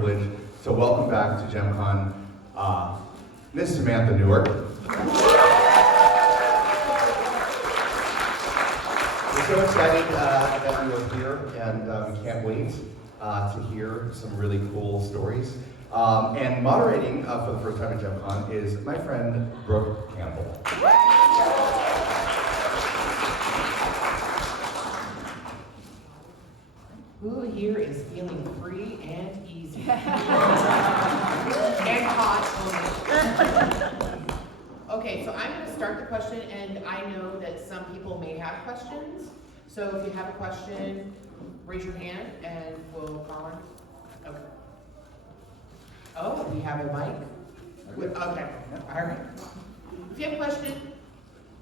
privilege to welcome back to JemCon Miss Samantha Newark. We're so excited that you are here, and we can't wait to hear some really cool stories. And moderating for the first time at JemCon is my friend Brooke Campbell. Who here is feeling free and easy? And hot. Okay, so I'm going to start the question, and I know that some people may have questions. So if you have a question, raise your hand and we'll call on. Okay. Oh, we have a mic? Okay, all right. If you have a question,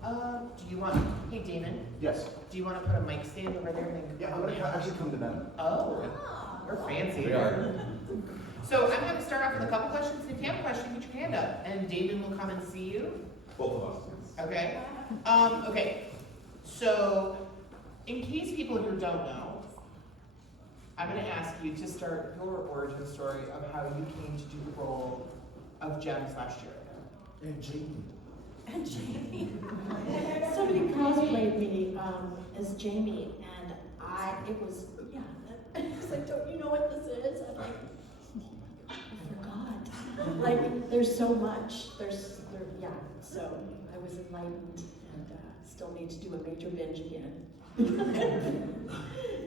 do you want, hey Damon, Yes. do you want to put a mic stand over there? Yeah, I'm going to actually come to them. Oh, we're fancy. We are. So I'm going to start off with a couple questions. If you have a question, put your hand up, and David will come and see you. Both of us. Okay. Okay. So, in case people who don't know, I'm going to ask you to start your origin story of how you came to do the role of Gems last year. And Jamie. And Jamie. Somebody cosplayed me as Jamie, and it was like, don't you know what this is? I'm like, I forgot. Like, there's so much. So I was enlightened and still need to do a major binge again.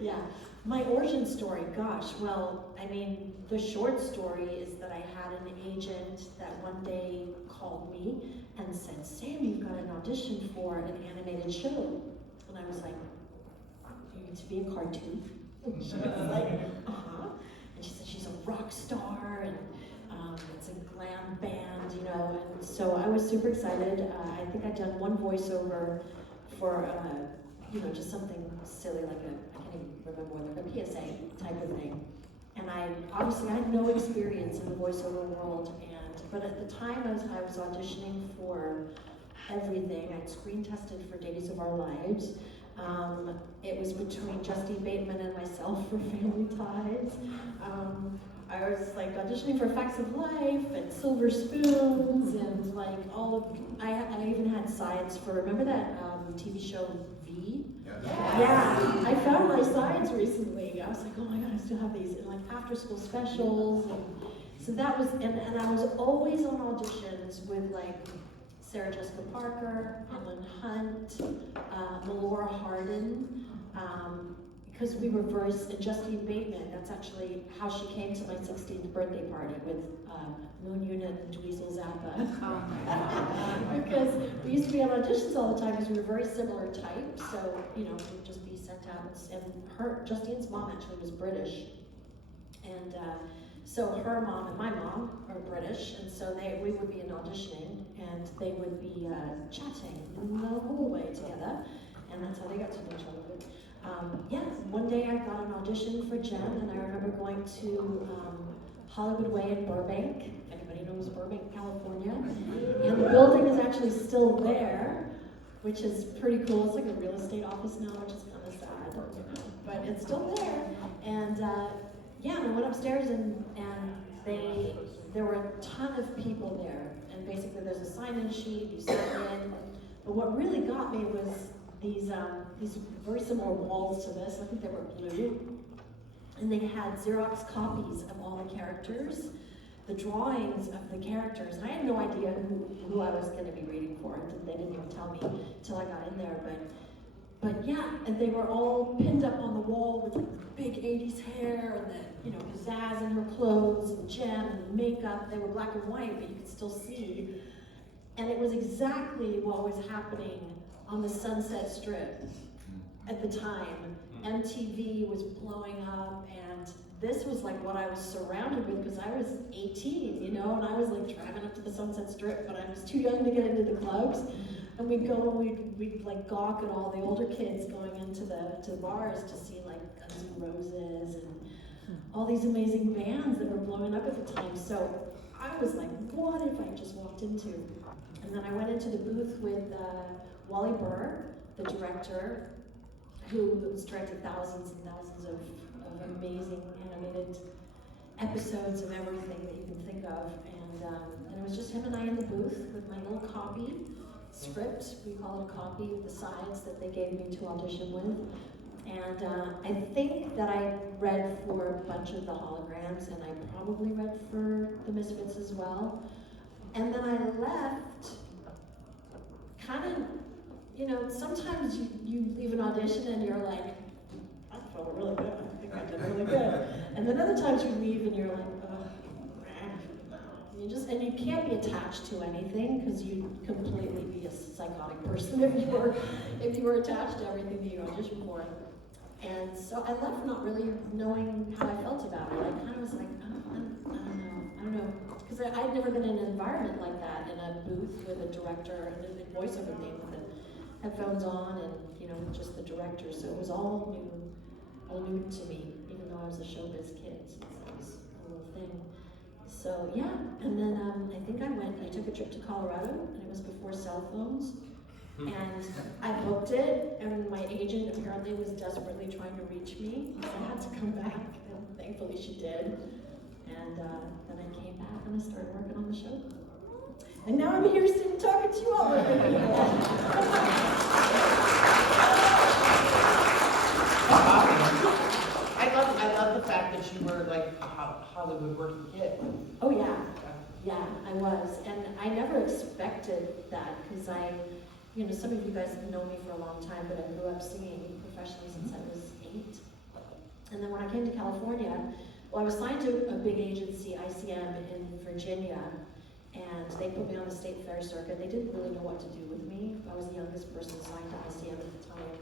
Yeah. My origin story, gosh, well, I mean, the short story is that I had an agent that one day called me and said, Sam, you've got an audition for an animated show. And I was like, you need to be a cartoon? And she was like, uh-huh. And she said, she's a rock star, and it's a glam band, you know. And so I was super excited. I think I'd done one voiceover for, just something silly like I can't even remember whether, a PSA type of thing. And I had no experience in the voiceover world, but at the time I was auditioning for everything. I'd screen tested for Days of Our Lives. It was between Justine Bateman and myself for Family Ties. I was like auditioning for Facts of Life and Silver Spoons and like I even had sides for, remember that TV show V? Yeah, I found my sides recently. I was like, oh my God, I still have these, and like after school specials. And so that was, and I was always on auditions with like Sarah Jessica Parker, Helen Hunt, Melora Hardin, because we were and Justine Bateman. That's actually how she came to my 16th birthday party with Moon Unit and Dweezil Zappa. Because we used to be on auditions all the time because we were very similar types. So we'd just be sent out, and Justine's mom actually was British, and so her mom and my mom are British, and so we would be in auditioning, and they would be chatting the whole way together, and that's how they got to know each other. But, one day I got an audition for Gem, and I remember going to Hollywood Way in Burbank, if anybody knows Burbank, California, and the building is actually still there, which is pretty cool. It's like a real estate office now, which is kind of sad, but it's still there. And and I went upstairs, and there were a ton of people there, and basically there's a sign-in sheet, you sign in, but what really got me was these very similar walls to this. I think they were blue, and they had Xerox copies of all the characters, the drawings of the characters, and I had no idea who I was going to be reading for. They didn't even tell me till I got in there, but yeah, and they were all pinned up on the wall with like big 80s hair, and the pizzazz in her clothes, and Gem and the makeup. They were black and white, but you could still see, and it was exactly what was happening on the Sunset Strip at the time. MTV was blowing up, and this was like what I was surrounded with because I was 18, and I was like driving up to the Sunset Strip, but I was too young to get into the clubs. And we'd go and we'd like gawk at all the older kids going into the bars to see like Guns N' Roses and all these amazing bands that were blowing up at the time. So I was like, what if I just walked into? And then I went into the booth with Wally Burr, the director, who has directed thousands and thousands of amazing animated episodes of everything that you can think of. And it was just him and I in the booth with my little copy script. We call it a copy with the sides that they gave me to audition with. And I think that I read for a bunch of the holograms, and I probably read for the Misfits as well. And then I left, kind of, you know, sometimes you leave an audition and you're like, I felt really good, I think I did really good. And then other times you leave and you're like, oh, and you can't be attached to anything because you'd completely be a psychotic person if you were attached to everything that you auditioned for. And so I left not really knowing how I felt about it. I kind of was like, oh, I don't know. Because I'd never been in an environment like that, in a booth with a director and a voiceover thing with the headphones on and, you know, just the director. So it was all new to me, even though I was a showbiz kid. So it was a little thing. So yeah, and then I think I took a trip to Colorado, and it was before cell phones. And I booked it, and my agent apparently was desperately trying to reach me. So I had to come back, and thankfully she did. And then I came back and I started working on the show. And now I'm here sitting talking to you all. I love the fact that you were like a Hollywood working kid. Oh yeah, I was. And I never expected that, because you know, some of you guys have known me for a long time, but I grew up singing professionally since I was 8. And then when I came to California, well, I was signed to a big agency, ICM, in Virginia, and they put me on the state fair circuit. They didn't really know what to do with me. I was the youngest person signed to ICM at the time.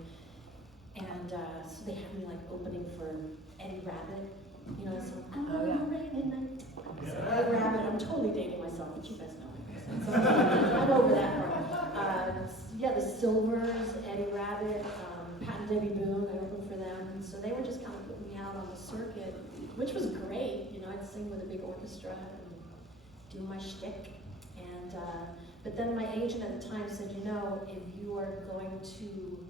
And so they had me like opening for Eddie Rabbit. You know, so I'm rainy night. So Eddie Rabbit, I'm totally dating myself, but you guys know me. So I'm over that part. Yeah, the Silvers, Eddie Rabbit, Pat and Debbie Boone, I opened for them. And so they were just kind of putting me out on the circuit, which was great. You know, I'd sing with a big orchestra and do my shtick. And, but then my agent at the time said, you know, if you are going to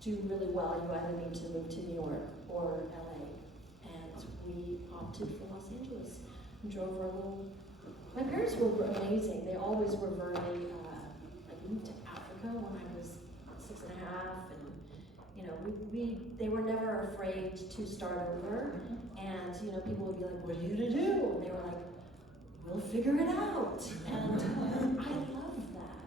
do really well, you either need to move to New York or LA. And we opted for Los Angeles and drove for a little. My parents were amazing. They always were very, I moved to Africa when I was 6 and a half, and you know, they were never afraid to start over. And you know, people would be like, "What are you gonna do?" And they were like, "We'll figure it out." And I love that.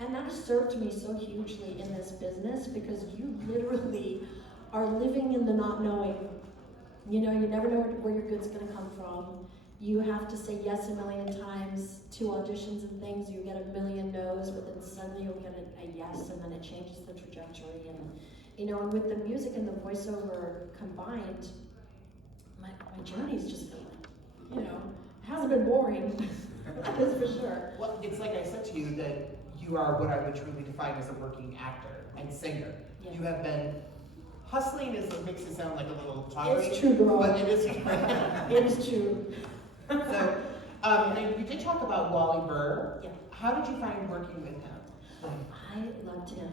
And that has served me so hugely in this business, because you literally are living in the not knowing. You know, you never know where your good's gonna come from. You have to say yes a million times to auditions and things. You get a million no's, but then suddenly you'll get a yes, and then it changes the trajectory. And you know, and with the music and the voiceover combined, my journey's just been, you know, it hasn't been boring. That's for sure. Well, it's like I said to you, that you are what I would truly define as a working actor and singer. Yeah. You have been hustling, makes it sound like a little tawdry. It's true, girl. But it is. It is true. So, and you did talk about Wally Burr. Yeah. How did you find working with him? I loved him.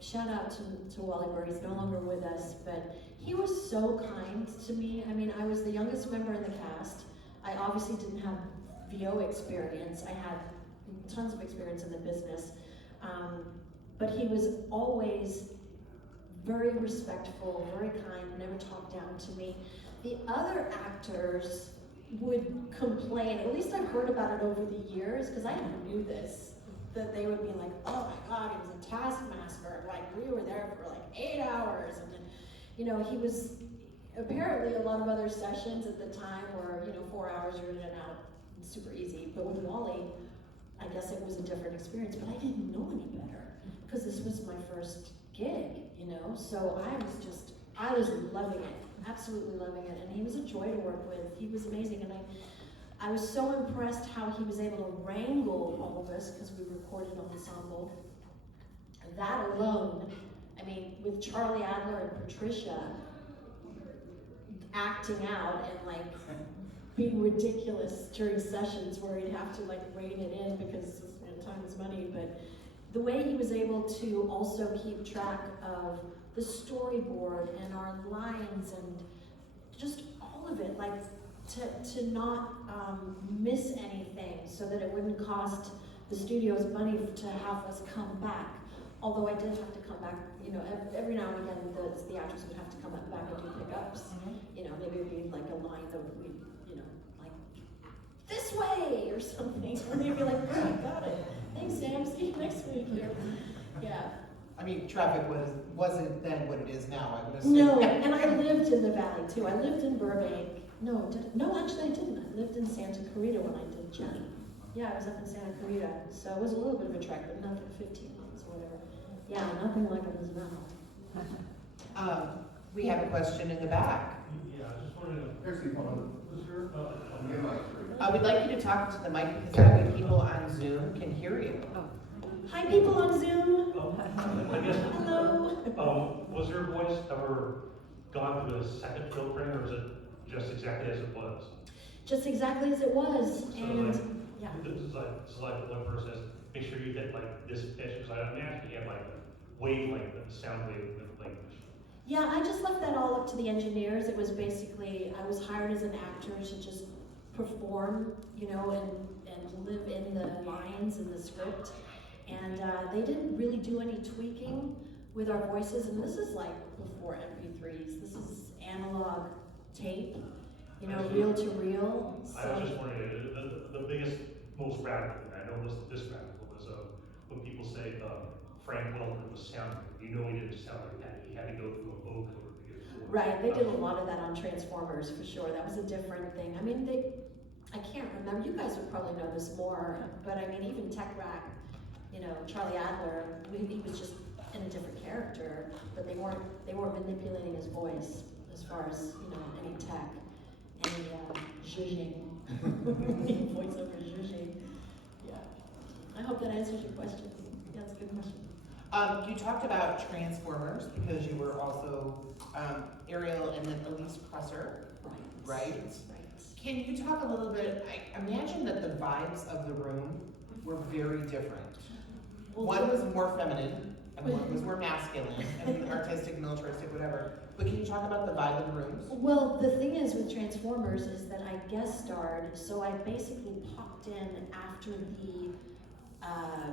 Shout out to Wally Burr. He's no longer with us, but he was so kind to me. I mean, I was the youngest member in the cast. I obviously didn't have VO experience. I had tons of experience in the business. But he was always very respectful, very kind, never talked down to me. The other actors would complain, at least I've heard about it over the years, because I never knew this, that they would be like, oh my God, he was a taskmaster. Like, we were there for like 8 hours. And then, you know, he was, apparently a lot of other sessions at the time were, you know, 4 hours, you're in and out, super easy. But with Wally, I guess it was a different experience, but I didn't know any better, because this was my first gig, you know? So I was loving it, absolutely loving it. And he was a joy to work with. He was amazing. And I was so impressed how he was able to wrangle all of us, because we recorded ensemble. That alone, I mean, with Charlie Adler and Patricia acting out and like being ridiculous during sessions where he'd have to like rein it in because you know, time is money, but the way he was able to also keep track of the storyboard and our lines and just all of it, like to not miss anything so that it wouldn't cost the studios money to have us come back. Although I did have to come back, you know, every now and again the actors would have to come back and do pickups. You know, maybe it would be like a line that we, you know, like, this way or something. And they'd be like, great, got it. Thanks, Sam, see you next week. Yeah. I mean, traffic wasn't then what it is now, I would assume. No, and I lived in the valley too. I lived in Burbank. No, actually I didn't. I lived in Santa Clarita when I did Jen. Yeah, I was up in Santa Clarita. So it was a little bit of a trek, but nothing 15 minutes or whatever. Yeah, nothing like it is now. We have a question in the back. Yeah, I just wanted to. Actually, hold on. Was there, get my screen. We'd like you to talk to the mic because that way people on Zoom can hear you. Hi, people on Zoom. I guess. Hello. Was your voice ever gone through a second filtering, or is it just exactly as it was? Just exactly as it was, So and like, yeah. this is like, so like one person says, make sure you hit like this pitch, because I imagine you have like wavelength, the sound wavelength. Yeah, I just left that all up to the engineers. It was basically, I was hired as an actor to just perform, you know, and live in the lines and the script. And they didn't really do any tweaking with our voices. And this is like before MP3s. This is analog tape, you know, reel to reel. I was just wondering, the biggest, most radical thing, I know this radical was when people say Frank Welker was sounding. You know he didn't sound like that. He had to go through a vocoder to get it. Right, they did a lot of that on Transformers for sure. That was a different thing. I mean, I can't remember. You guys would probably know this more, but I mean, even Tech Rack, you know, Charlie Adler, he was just in a different character, but they weren't manipulating his voice as far as, you know, any tech, any zhuzhing, any voiceover zhuzhing. Yeah. I hope that answers your question. Yeah, that's a good question. You talked about Transformers because you were also Ariel and then Elise Presser, right? Right. Can you talk a little bit, I imagine that the vibes of the room were very different. Well, One was more feminine and one was more masculine, I mean artistic, militaristic, whatever. But can you talk about the vibe of the rooms? Well, the thing is with Transformers is that I guest starred, so I basically popped in after the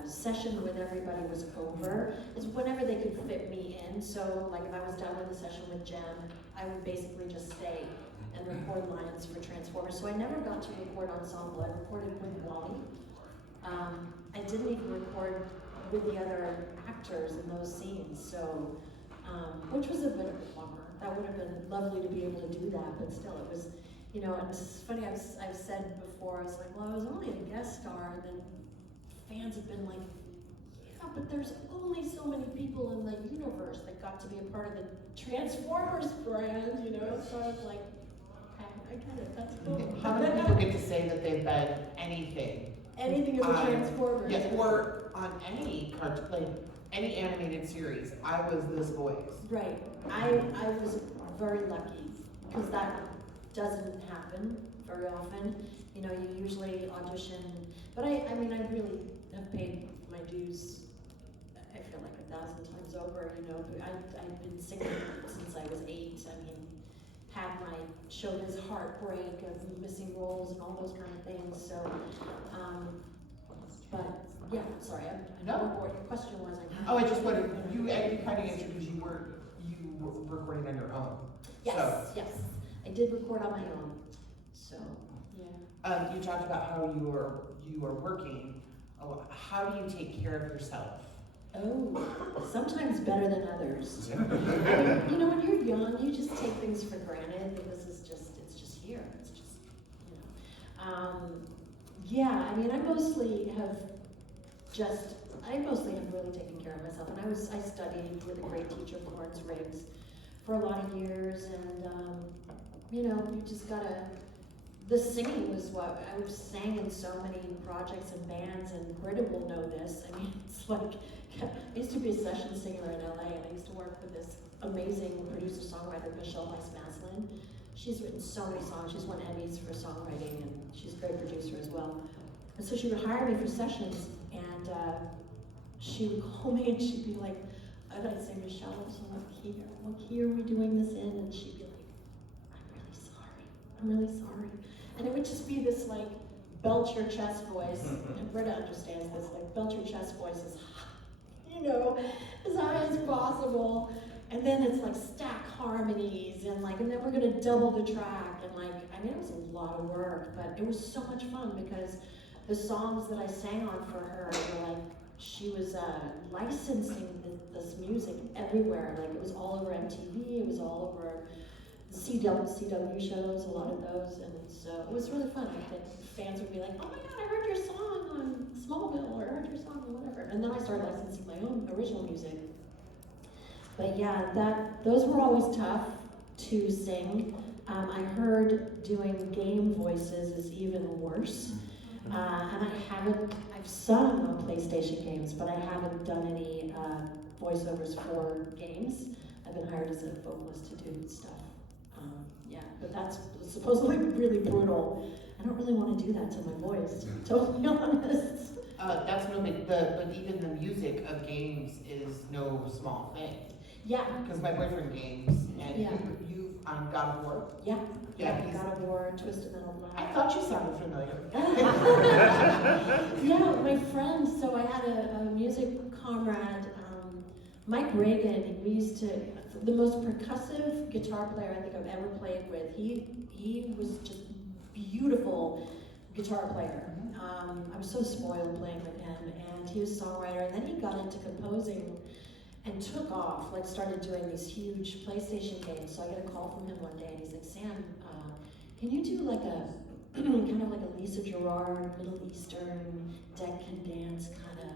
session when everybody was over, is whenever they could fit me in. So like if I was done with the session with Jem, I would basically just stay and record lines for Transformers. So I never got to record ensemble. I recorded with Wally. I didn't even record with the other actors in those scenes, so which was a bit of a bummer. That would have been lovely to be able to do that, but still it was, you know, and it's funny, I've said before, I was like, well, I was only a guest star, and then fans have been like, yeah, but there's only so many people in the universe that got to be a part of the Transformers brand, you know, so I was like, okay, I get it, that's cool. How many people get to say that they've been anything? Anything of the Transformers. Yeah, or on any cartoon, like any animated series, I was this voice. Right. I was very lucky because that doesn't happen very often. You know, you usually audition, but I mean, I really have paid my dues. I feel like 1,000 times over. You know, I've been singing since I was 8. I mean, had my showed his heartbreak of missing roles and all those kind of things. So, but yeah, sorry, I know what your question was. I just wanted, you kind of answered because you were recording on your own. Yes, So, yes, I did record on my own. So, yeah. you talked about how you were working. Oh, how do you take care of yourself? Oh, sometimes better than others. I mean, you know, when you're young, you just take things for granted because it's just here. It's just, you know. Yeah, I mean, I mostly have really taken care of myself. And I studied with a great teacher, Florence Riggs, for a lot of years. And, you know, you just the singing was what, I sang in so many projects and bands, and Britta will know this. I mean, it's like, I used to be a session singer in LA, and I used to work with this amazing producer-songwriter, Michelle Weiss-Maslin. She's written so many songs. She's won Emmys for songwriting, and she's a great producer as well. And so she would hire me for sessions, and she would call me, and she'd be like, I'd say, Michelle, so what key are we doing this in? And she'd be like, I'm really I'm really sorry. And it would just be this like belcher chest voice, and Britta understands this, like belcher chest voice is, as high as possible. And then it's like stack harmonies and then we're gonna double the track and it was a lot of work, but it was so much fun because the songs that I sang on for her were she was licensing this music everywhere. It was all over MTV, it was all over CW shows, a lot of those, and so it was really fun. Fans would be like, "Oh my God, I heard your song on Smallville," or "I heard your song on whatever," and then I started licensing my own original music. But yeah, those were always tough to sing. I heard doing game voices is even worse. And I've sung on PlayStation games, but I haven't done any voiceovers for games. I've been hired as a vocalist to do stuff. But that's supposedly really brutal. I don't really want to do that to my voice, to be totally honest. That's no big, but even the music of games is no small thing. Yeah. Because my boyfriend games, and Yeah. you on God of War. Yeah. Yeah, he's- God of War, Twisted Metal Black. I thought you sounded familiar. Yeah, my friend, so I had a music comrade, Mike Reagan. We used to, the most percussive guitar player I think I've ever played with. He was just beautiful guitar player. I was so spoiled playing with him, and he was a songwriter, and then he got into composing and took off, started doing these huge PlayStation games. So I get a call from him one day, and he's like, "Sam, can you do a kind of like a Lisa Gerrard, Middle Eastern, deck and dance kind of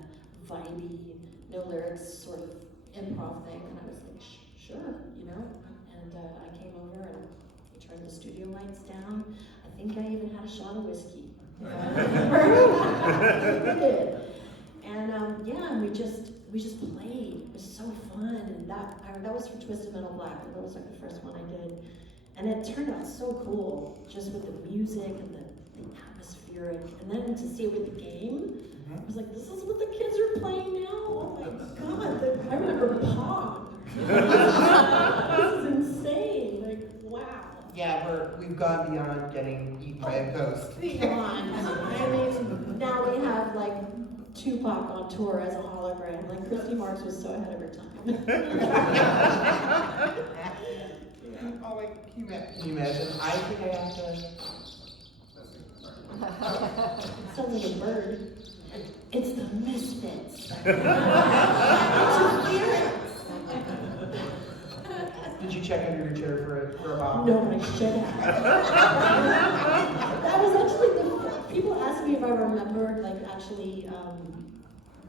vibey, no lyrics sort of improv thing?" And I was like, "Sure, And I came over and he turned the studio lights down. I think I even had a shot of whiskey. I did. And and we just played. It was so fun, and that was for Twisted Metal Black, and that was the first one I did. And it turned out so cool, just with the music and the atmospheric, and then to see it with the game, I was like, this is what the kids are playing now? Oh my God, I remember Pong. This is insane, wow. Yeah, we've gone beyond getting eaten by a ghost. Beyond. I mean, now we have Tupac on tour as a hologram. Christy Marks was so ahead of her time. Oh, can you imagine? I think I have to. Sounds like a bird. It's the Misfits. Did you check under your chair for a bomb? No, I should have. That was actually people ask me if I remember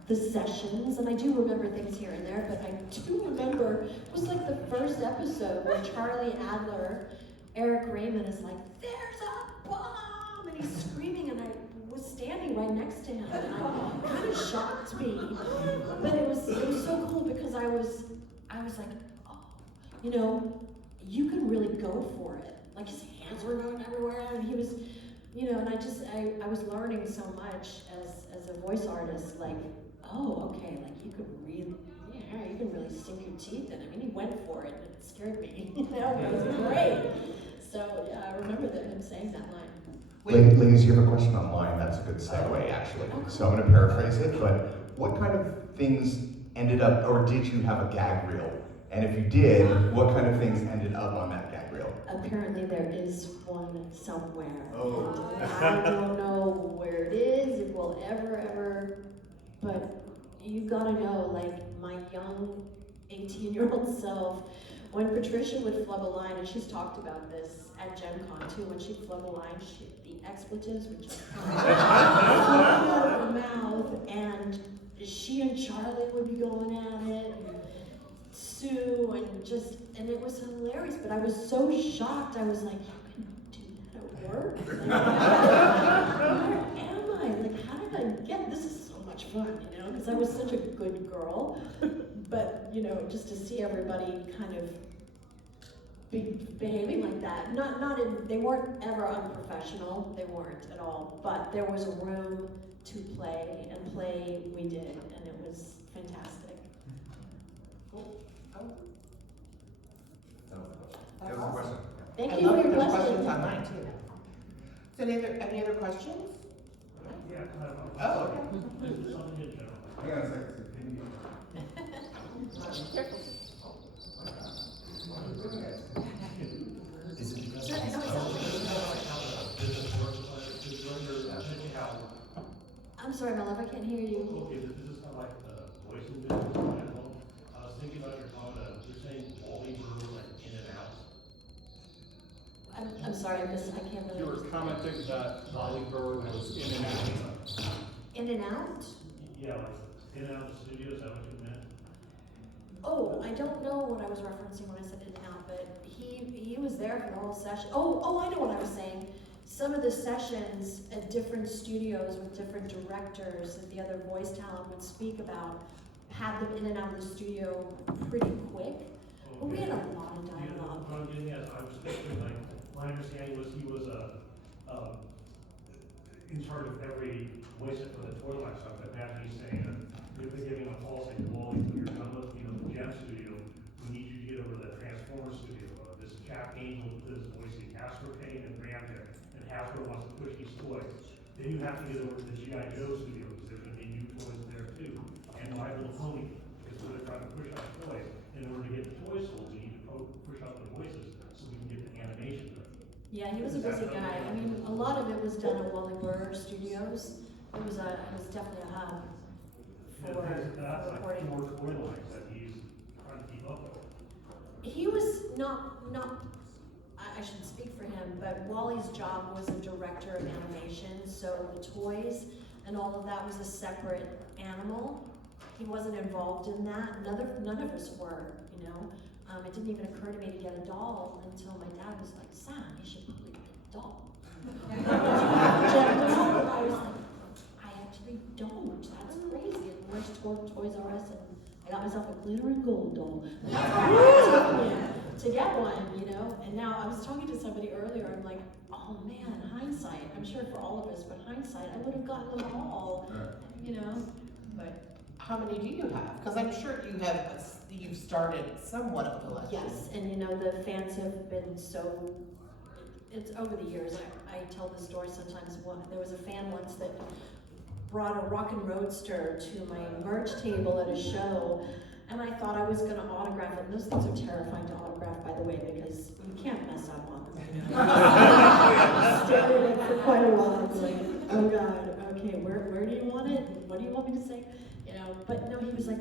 the sessions, and I do remember things here and there, but I do remember it was the first episode where Charlie Adler, Eric Raymond is like, "There's a bomb!" and he's screaming, and I was standing right next to him, and it kind of shocked me. But it was so cool because I was like, oh, you can really go for it. His hands were going everywhere, and he was, and I was learning so much as a voice artist, oh, okay, you can really sink your teeth in it. I mean, he went for it, and it scared me, it was great. So, yeah, I remember him saying that line. Ladies, you have a question online. That's a good segue, actually. So I'm going to paraphrase it, but what kind of things ended up, or did you have a gag reel? And if you did, what kind of things ended up on that gag reel? Apparently there is one somewhere. Oh. I don't know where it is, it will ever, but you gotta know, my young 18-year-old self, when Patricia would flub a line, and she's talked about this at JemCon too, when she'd flub a line, the expletives would just come out of her mouth, and she and Charlie would be going at it, and Sue, and it was hilarious, but I was so shocked. I was like, you can do that at work? Where am I? How did I get this? Is so much fun, because I was such a good girl. But, just to see everybody kind of behaving like that, they weren't ever unprofessional, they weren't at all, but there was a room to play, and play we did, and it was fantastic. That was the question. Thank I you love for that your there's question. questions online too. So any other questions? Yeah, Oh, okay. This is something in general. Hang on a second. Is it because Sure, I know it sounds like business works, is when you're mentioning how, I'm sorry, my love, I can't hear you. okay, this is kind of like voice in business in general. I was thinking about your comment, you're saying Wally Brewer, like in and out. I'm sorry, I can't really. You were commenting that Wally Burr was in and out. In and out? Yeah, like in and out of the studio, is that what you meant? Oh, I don't know what I was referencing when I said in and out, but he was there for the whole session. Oh, I know what I was saying. Some of the sessions at different studios with different directors that the other voice talent would speak about had them in and out of the studio pretty quick. But we had a lot of Yeah, dialogue. what I'm getting at, I was thinking, like, my understanding was he was in charge of every voice for the toy line stuff. But imagine he's saying, if they're giving a call saying, well, when you're done with, the Gem studio, we need you to get over to the Transformer studio. This Jack Angel is voicing Hasbro Payne and Ramjet, and Hasbro wants to push these toys. Then you have to get over to the G.I. Joe studio, because there's gonna be new toys there too. And My Little Pony, because they're trying to push out toys. In order to get the toys sold, we need to push out the voices, so we can get the animation done. Yeah, he was a busy guy. I mean, a lot of it was done at Wally Burr Studios. It was definitely a hub And for that's like recording. four toy lines that he's trying to keep up with. He was not, I shouldn't speak for him, but Wally's job was a director of animation, so the toys and all of that was a separate animal. He wasn't involved in that. None of us were, you know. It didn't even occur to me to get a doll until my dad was like, Sam, you should probably get a doll. I was like, I actually don't. That's crazy. And where's Toys R Us? And I got myself a glitter and gold doll. That's crazy to get one, you know? And now I was talking to somebody earlier, I'm like, oh man, hindsight. I'm sure for all of us, but hindsight, I would have gotten them all, you know? But How many do you have? Because I'm sure you've started somewhat of a collection. yes, and you know, the fans have been so, it's over the years, I tell the story sometimes. There was a fan once that brought a rockin' roadster to my merch table at a show, and I thought I was gonna autograph it. And those things are terrifying to autograph, by the way, because you can't mess up on them. Stared at it for quite a while, it's like, oh God, okay, where do you want it? What do you want me to say? You know, but no, he was like,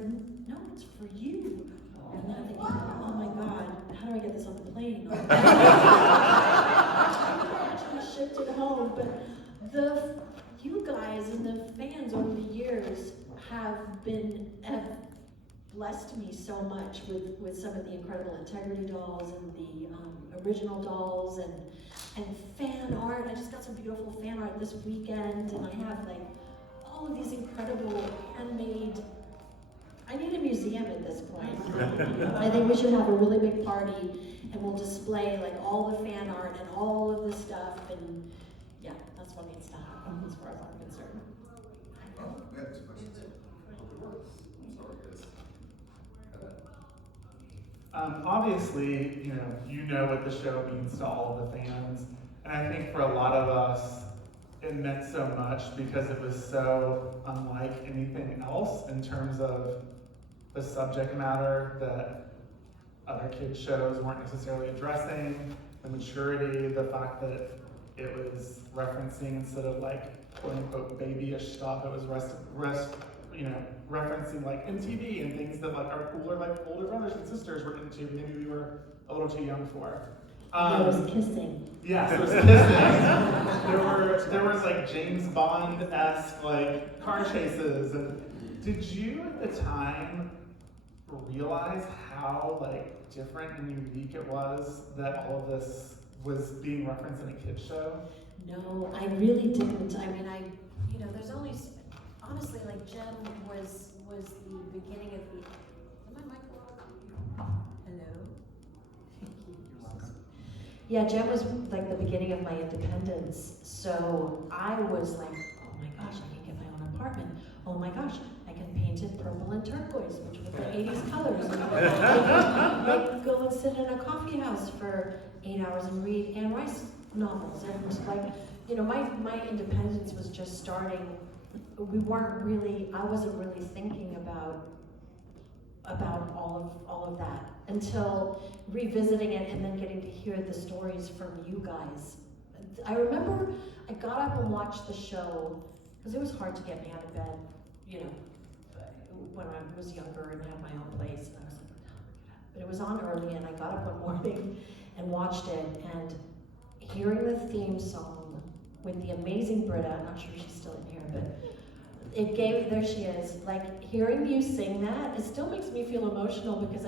no, it's for you. And then I'm thinking, oh my God, how do I get this on the plane? I actually shipped it home, but you guys and the fans over the years have blessed me so much with some of the incredible Integrity dolls and the original dolls and fan art. I just got some beautiful fan art this weekend, and I have like all of these incredible handmade. I need a museum at this point. I think we should have a really big party, and we'll display like all the fan art and all of the stuff, and yeah, that's what needs to happen as far as I'm concerned. We have two questions. Obviously, you know what the show means to all of the fans, and I think for a lot of us, it meant so much because it was so unlike anything else in terms of the subject matter that other kids' shows weren't necessarily addressing, the maturity, the fact that it was referencing instead of like quote unquote babyish stuff, it was referencing like MTV and things that like our cooler like older brothers and sisters were into, maybe we were a little too young for. There was kissing. Yes, there was kissing. there was like James Bond-esque like car chases. And did you at the time realize how like different and unique it was that all of this was being referenced in a kid's show? No, I really didn't. I mean, there's only, honestly, like Jem was the beginning of the, am I mic on? Hello? Thank you. You're welcome. Yeah, Jem was like the beginning of my independence. So I was like, oh my gosh, I can get my own apartment. Oh my gosh, I can paint it purple and turquoise, which were the 80s colors. I could go and sit in a coffee house for 8 hours and read Anne Rice novels. And like, you know, my independence was just starting. I wasn't really thinking about all of that until revisiting it and then getting to hear the stories from you guys. I remember I got up and watched the show because it was hard to get me out of bed, you know, when I was younger and had my own place. And I was like, oh, but it was on early, and I got up one morning and watched it, and hearing the theme song with the amazing Britta, I'm not sure she's still in here, but there she is, like hearing you sing that, it still makes me feel emotional because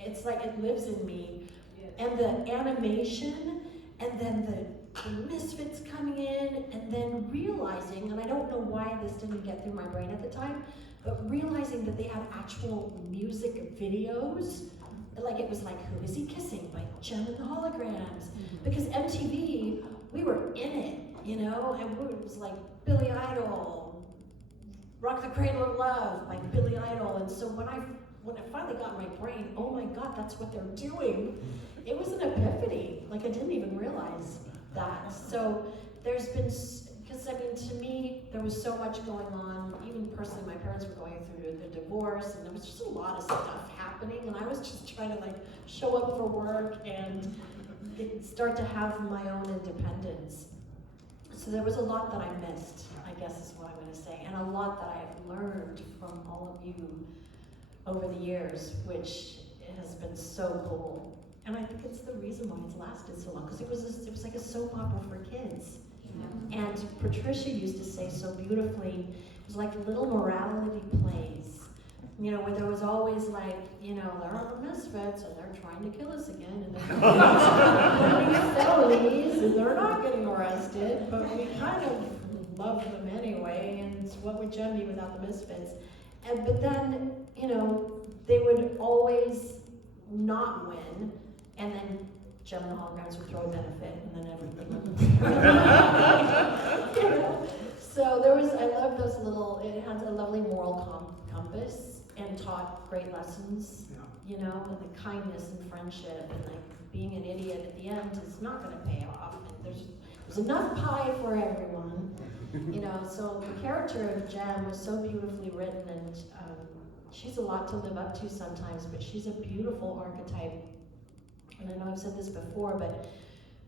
it's like it lives in me. Yes. And the animation, and then the Misfits coming in, and then realizing, and I don't know why this didn't get through my brain at the time, but realizing that they had actual music videos, like it was like, Who Is He Kissing by Gem and the Holograms, because MTV, we were in it, you know, and it was like Billy Idol, Rock the Cradle of Love by Billy Idol. And so when it finally got in my brain, oh my God, that's what they're doing. It was an epiphany. Like I didn't even realize that. So there's been, because I mean, to me, there was so much going on. Even personally, my parents were going through the divorce, and there was just a lot of stuff happening. And I was just trying to like show up for work and start to have my own independence. So there was a lot that I missed, I guess is what I'm going to say, and a lot that I've learned from all of you over the years, which has been so cool. And I think it's the reason why it's lasted so long, because it was like a soap opera for kids. Yeah. And Patricia used to say so beautifully, it was like little morality plays, you know, where there was always like, you know, there are misfits and they're trying to kill us again, and they're committing felonies and they're not getting arrested, but we kind of love them anyway, and what would Jem be without the misfits? But then, you know, they would always not win, and then Jem and the Holograms would throw a benefit, and then everything would you know? So there was, I love those little, it had a lovely moral compass and taught great lessons, you know, and the kindness and friendship, and like being an idiot at the end is not going to pay off. And there's enough pie for everyone, you know. So the character of Jem was so beautifully written, and she's a lot to live up to sometimes, but she's a beautiful archetype. And I know I've said this before, but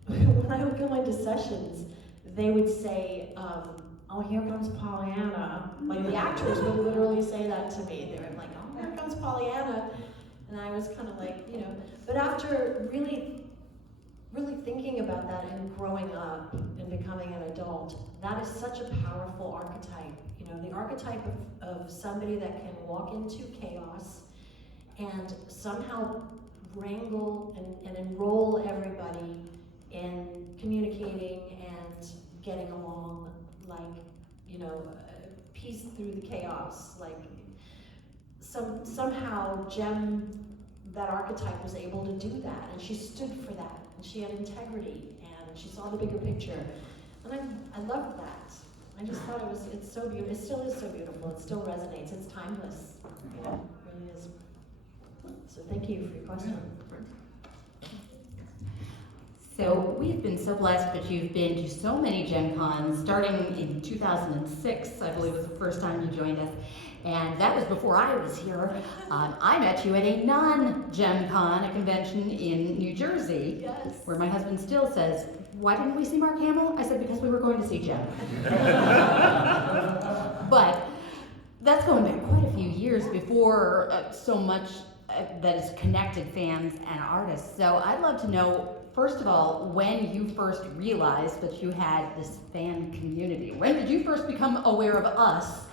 when I would go into sessions, they would say, oh, here comes Pollyanna. Like the actors would literally say that to me. They were like, oh, here comes Pollyanna. And I was kind of like, you know, but after really thinking about that and growing up and becoming an adult, that is such a powerful archetype. You know, the archetype of somebody that can walk into chaos and somehow wrangle and enroll everybody in communicating and getting along, like, you know, peace through the chaos. Like, somehow Jem, that archetype, was able to do that, and she stood for that, and she had integrity, and she saw the bigger picture, and I loved that. I just thought it's so beautiful. It still is so beautiful. It still resonates. It's timeless. You know, it really is. So thank you for your question. So we've been so blessed that you've been to so many JemCons, starting in 2006, I believe was the first time you joined us. And that was before I was here. I met you at a non-JemCon, a convention in New Jersey, Yes. where my husband still says, why didn't we see Mark Hamill? I said, because we were going to see Jem. But that's going back quite a few years before so much that is connected fans and artists. So I'd love to know, first of all, when you first realized that you had this fan community. When did you first become aware of us?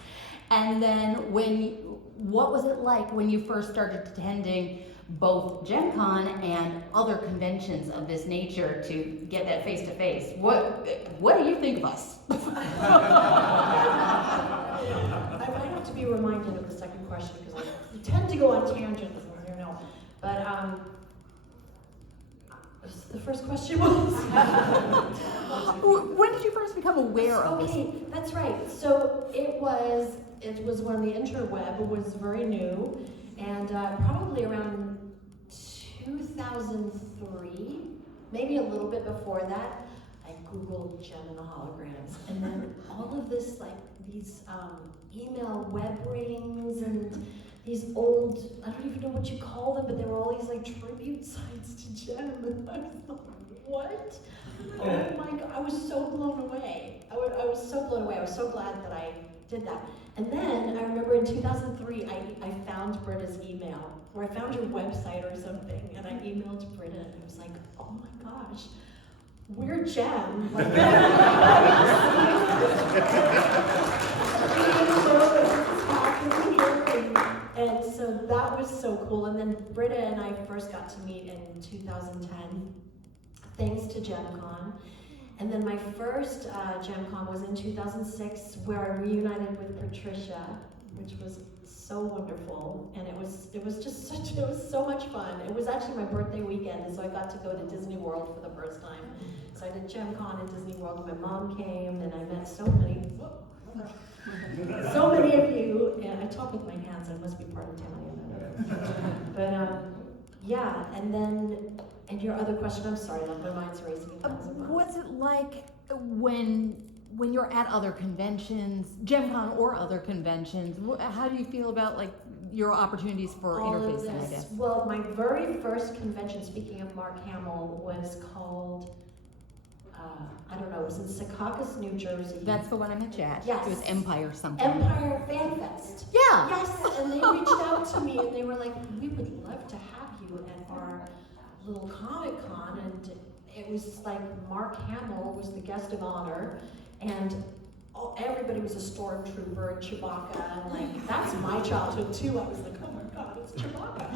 And then what was it like when you first started attending both JemCon and other conventions of this nature to get that face-to-face? What do you think of us? I might have to be reminded of the second question, because I tend to go on tangents, you know. But the first question was? When did you first become aware of this? Okay, that's right. So it was when the interweb was very new, and probably around 2003, maybe a little bit before that, I Googled Gem and the holograms, and then all of this, like, these email web rings and these old, I don't even know what you call them, but they were all these like tribute sites to Gem, and I was like, what? Oh my God, I was so blown away. I was so blown away. I was so glad that I did that. And then I remember in 2003, I found Britta's email, or I found your website or something, and I emailed Britta, and I was like, oh my gosh, we're Gem. Like, I didn't know that this was happening here. And so that was so cool. And then Britta and I first got to meet in 2010, thanks to JemCon. And then my first JemCon was in 2006, where I reunited with Patricia, which was so wonderful. And it was so much fun. It was actually my birthday weekend, and so I got to go to Disney World for the first time. So I did JemCon at Disney World. My mom came, and I met so many of you. And I talk with my hands. I must be part Italian. But yeah, and your other question, I'm sorry, like my mind's racing a thousand miles. What's it like when you're at other conventions, GemCon or other conventions? How do you feel about like your opportunities for All of interfacing, I this. guess? Well, my very first convention, speaking of Mark Hamill, was called, I don't know, it was in Secaucus, New Jersey. That's the one I met you at. Yes. It was Empire something. Empire Fan Fest. Yeah. Yes, and they reached out to me and they were like, we would love to have you at our little Comic-Con, and it was like Mark Hamill was the guest of honor, and everybody was a stormtrooper and Chewbacca, and like, that's my childhood too. I was like, oh my God, it's Chewbacca.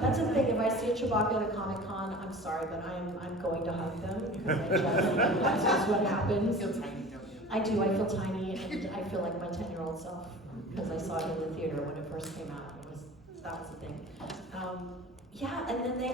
That's the thing, if I see a Chewbacca at a Comic-Con, I'm sorry, but I'm going to hug them, because that's just what happens. You feel tiny, don't you? I do, I feel tiny, and I feel like my 10-year-old self, because I saw it in the theater when it first came out. That was the thing. Yeah, and then they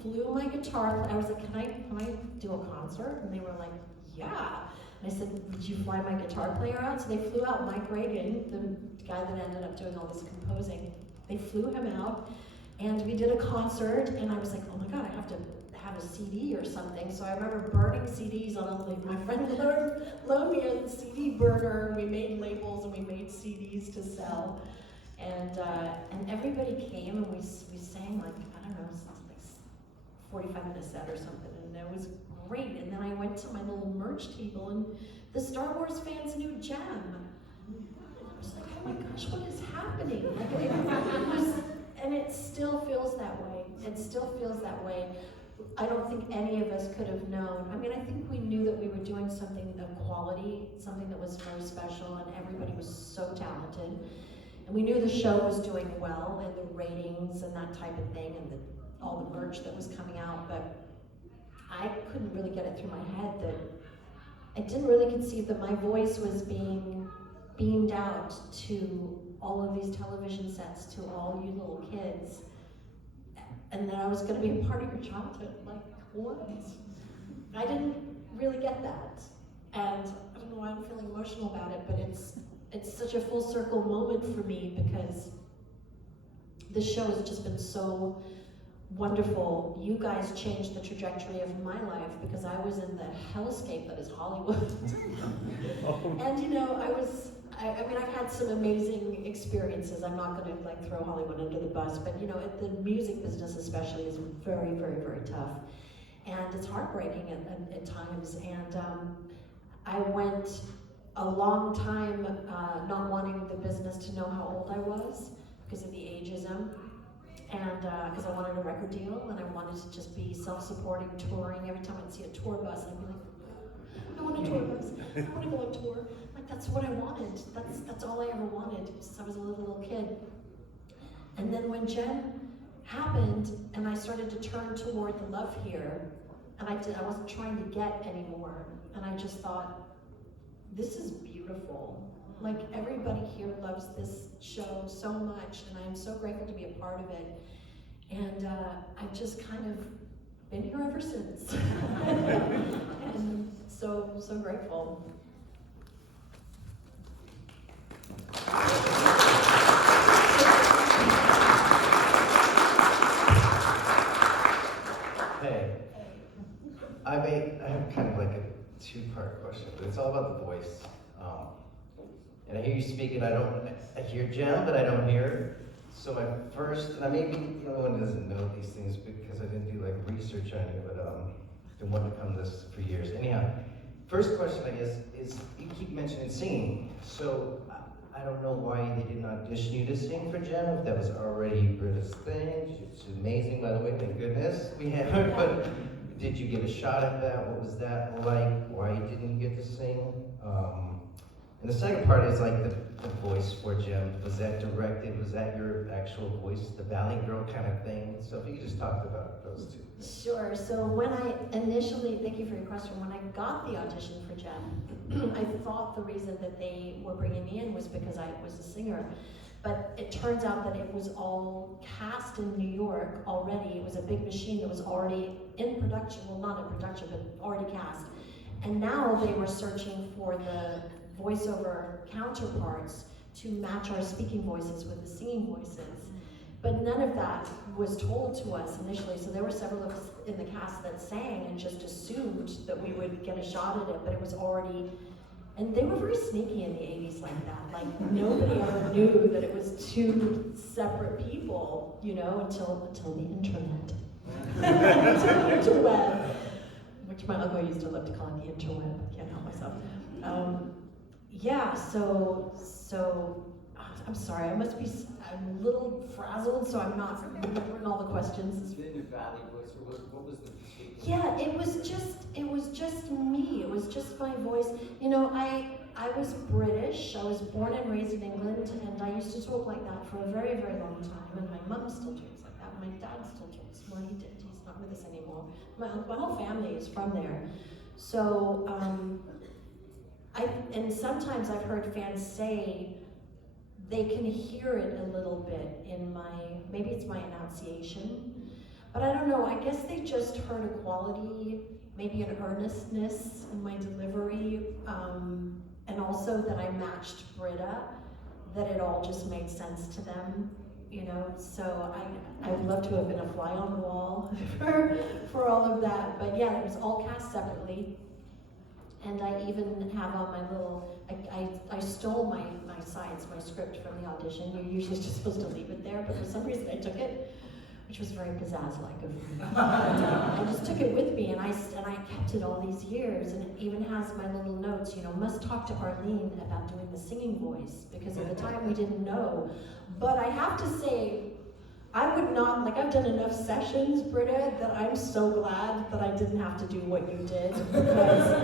flew my guitar. I was like, can I do a concert? And they were like, yeah. And I said, did you fly my guitar player out? So they flew out Mike Reagan, the guy that ended up doing all this composing. They flew him out, and we did a concert, and I was like, oh my God, I have to have a CD or something. So I remember burning CDs on my friend loaned me a CD burner, and we made labels, and we made CDs to sell. And everybody came, and we sang like, I don't know, like 45-minute set or something, and it was great. And then I went to my little merch table, and the Star Wars fans knew Gem. I was like, oh my gosh, what is happening? Like, it was, and it still feels that way. It still feels that way. I don't think any of us could have known. I mean, I think we knew that we were doing something of quality, something that was very special, and everybody was so talented. And we knew the show was doing well, and the ratings and that type of thing, and all the merch that was coming out, but I couldn't really get it through my head that I didn't really conceive that my voice was being beamed out to all of these television sets, to all you little kids, and that I was going to be a part of your childhood. Like, what? I didn't really get that, and I don't know why I'm feeling emotional about it, but it's such a full circle moment for me, because this show has just been so wonderful. You guys changed the trajectory of my life, because I was in the hellscape that is Hollywood. And you know, I mean, I've had some amazing experiences. I'm not going to like throw Hollywood under the bus, but you know, the music business especially is very, very, very tough. And it's heartbreaking at times. And I went a long time not wanting the business to know how old I was because of the ageism, and because I wanted a record deal, and I wanted to just be self-supporting, touring. Every time I'd see a tour bus, I'd be like, I want a tour bus, I want to go on tour. Like, that's what I wanted. That's all I ever wanted since I was a little kid. And then when Gem happened, and I started to turn toward the love here, and I wasn't trying to get anymore, and I just thought, this is beautiful. Like, everybody here loves this show so much, and I'm so grateful to be a part of it. And I've just kind of been here ever since. And so grateful. have kind of like a two-part question, but it's all about the voice. And I hear you speak, and I hear Jem, but I don't hear. So my first, and I may be the only one that doesn't know these things because I didn't do like research on you, but been wanting to come to this for years. Anyhow, first question I guess is you keep mentioning singing, so I don't know why they didn't audition you to sing for Jem, if that was already Britta's thing. She's amazing, by the way, thank goodness we have her, but did you get a shot at that? What was that like? Why didn't you get to sing? And the second part is like the voice for Jem. Was that directed? Was that your actual voice, the Valley Girl kind of thing? So if you could just talk about those two. Sure. So when I initially, thank you for your question, when I got the audition for Jem, I thought the reason that they were bringing me in was because I was a singer. But it turns out that it was all cast in New York already. It was a big machine that was already in production, well not in production, but already cast. And now they were searching for the voiceover counterparts to match our speaking voices with the singing voices. But none of that was told to us initially, so there were several of us in the cast that sang and just assumed that we would get a shot at it, but it was already, and they were very sneaky in the 80s like that. Like nobody ever knew that it was two separate people, you know, until the internet. Until the interweb, which my uncle used to love to call it the interweb, can't help myself. Yeah, so I'm sorry, I'm a little frazzled, so I'm not remembering all the questions. In your Valley voice, or what was the mistake? Yeah, it was just me. It was just my voice. You know, I was British. I was born and raised in England, and I used to talk like that for a very, very long time. And my mom still talks like that. My dad still talks. Well, he did. He's not with us anymore. My whole family is from there. So, and sometimes I've heard fans say they can hear it a little bit in maybe it's my enunciation, but I don't know, I guess they just heard a quality, maybe an earnestness in my delivery, and also that I matched Britta, that it all just made sense to them, you know, so I would love to have been a fly on the wall for all of that, but yeah, it was all cast separately. And I even have on my little, I stole my sides, my script from the audition. You're usually just supposed to leave it there, but for some reason I took it, which was very pizzazz-like of me. I just took it with me, and I kept it all these years, and it even has my little notes, you know, must talk to Arlene about doing the singing voice, because at the time we didn't know. But I have to say, I would not, like I've done enough sessions, Britta, that I'm so glad that I didn't have to do what you did, because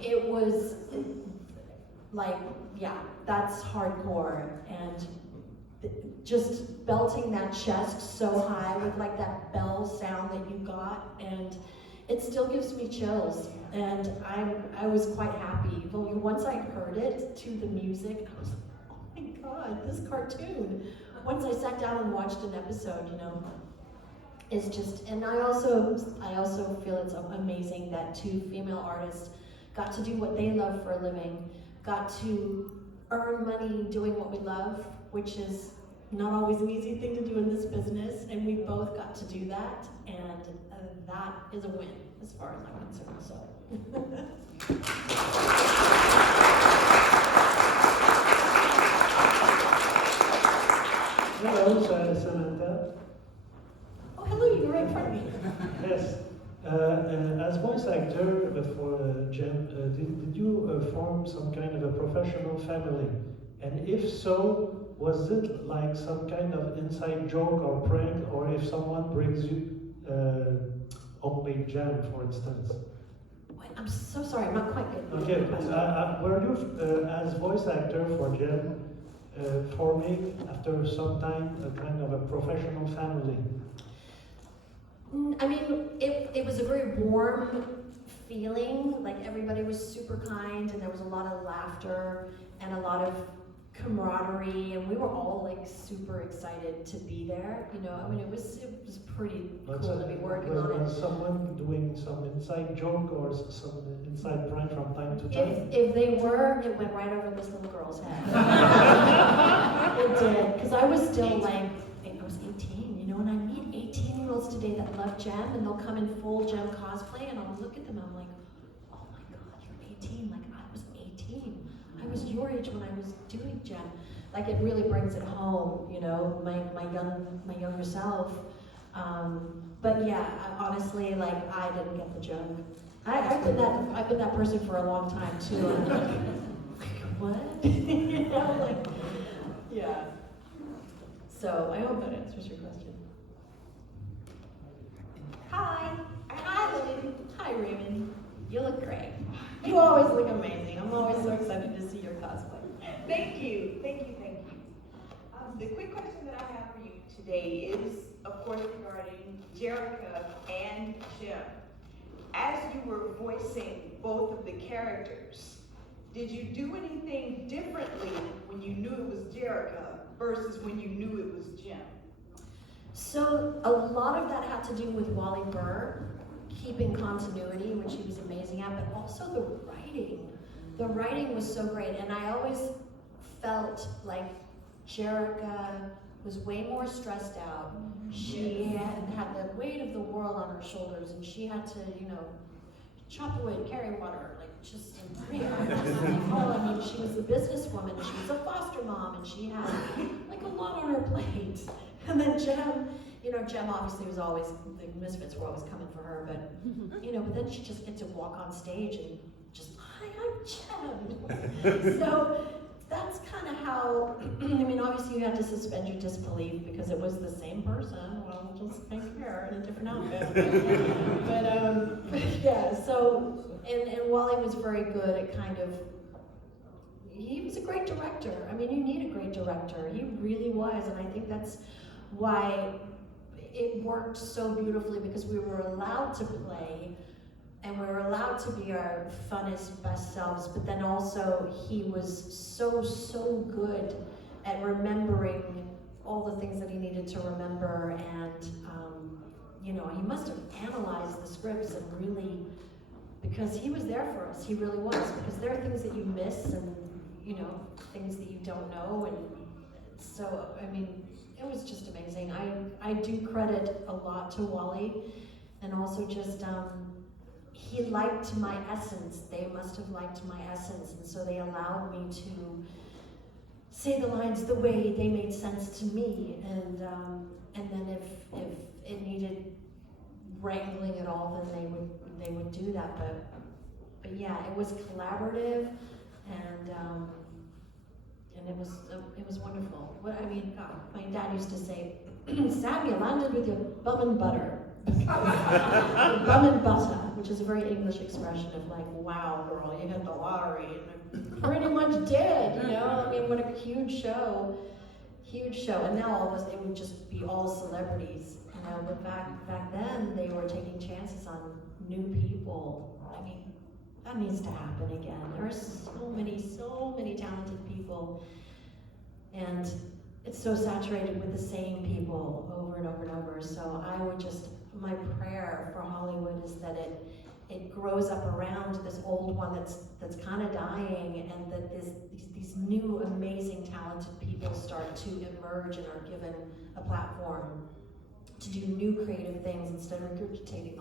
it was like, yeah, that's hardcore, and just belting that chest so high with like that bell sound that you got, and it still gives me chills, and I was quite happy. But once I heard it to the music, I was like, oh my God, this cartoon. Once I sat down and watched an episode, you know, it's just, and I also feel it's amazing that two female artists got to do what they love for a living, got to earn money doing what we love, which is not always an easy thing to do in this business, and we both got to do that, and that is a win as far as I'm concerned, so. Hello, Samantha. Oh, hello, you're right in front of me. Yes. As voice actor for Jem, did you form some kind of a professional family? And if so, was it like some kind of inside joke or prank, or if someone brings you homemade jam, for instance? Wait, I'm so sorry, I'm not quite good. Okay, were you, as voice actor for Jem, forming after some time a kind of a professional family? I mean, it was a very warm feeling, like everybody was super kind, and there was a lot of laughter and a lot of camaraderie, and we were all like super excited to be there, you know. I mean, it was pretty cool to be working on it. Was someone doing some inside joke or some inside prank from time to time? If they were, it went right over this little girl's head. It did, because I was still like, I was 18, you know, and I meet 18-year-olds today that love Gem, and they'll come in full Gem cosplay, and I'll look at them and I'm like, oh my God, you're 18. Like, I was 18. I was your age when I was doing Gem. Like, it really brings it home, you know, my younger self. But yeah, honestly, like, I didn't get the joke. I've been that person for a long time too. I'm like, what? You know, like, yeah. So I hope that answers your question. Hi. Hi, Lynn. Hi, Raymond. You look great. You always look amazing. I'm always so excited to see your cosplay. Thank you, thank you, thank you. The quick question that I have for you today is, of course, regarding Jerica and Jim. As you were voicing both of the characters, did you do anything differently when you knew it was Jerica versus when you knew it was Jim? So a lot of that had to do with Wally Burr, keeping continuity, which he was amazing at, but also the writing. The writing was so great, and I always felt like Jerica was way more stressed out. She had the weight of the world on her shoulders, and she had to, you know, chop wood, carry water, like just in 3 hours. I mean, she was a businesswoman, she was a foster mom, and she had like a lot on her plate. And then Jem, you know, Jem obviously was always, the misfits were always coming for her, but, you know, but then she just get to walk on stage and just, hi, I'm Jem. So that's kind of how, I mean, obviously you had to suspend your disbelief because it was the same person, well, just pink hair in a different outfit. But yeah, so, and Wally was very good at kind of, he was a great director. I mean, you need a great director. He really was, and I think that's why it worked so beautifully, because we were allowed to play and we were allowed to be our funnest, best selves, but then also he was so good at remembering all the things that he needed to remember, and you know, he must have analyzed the scripts and really, because he was there for us, he really was, because there are things that you miss and, you know, things that you don't know, and so, I mean, it was just amazing. I do credit a lot to Wally, and also just, he liked my essence. They must have liked my essence, and so they allowed me to say the lines the way they made sense to me, and then if it needed wrangling at all, then they would do that. But yeah, it was collaborative, and it was wonderful. What I mean, my dad used to say, "Sam, you landed with your bum and butter." Bum and butter, which is a very English expression of like, wow, girl, you hit the lottery, and I pretty much did, you know? I mean, what a huge show, and now all of us, it would just be all celebrities, you know, but back then, they were taking chances on new people. I mean, that needs to happen again. There are so many talented people, and it's so saturated with the same people over and over and over, so I would just, my prayer for Hollywood is that it grows up around this old one that's kind of dying, and that these new amazing talented people start to emerge and are given a platform to do new creative things instead of regurgitating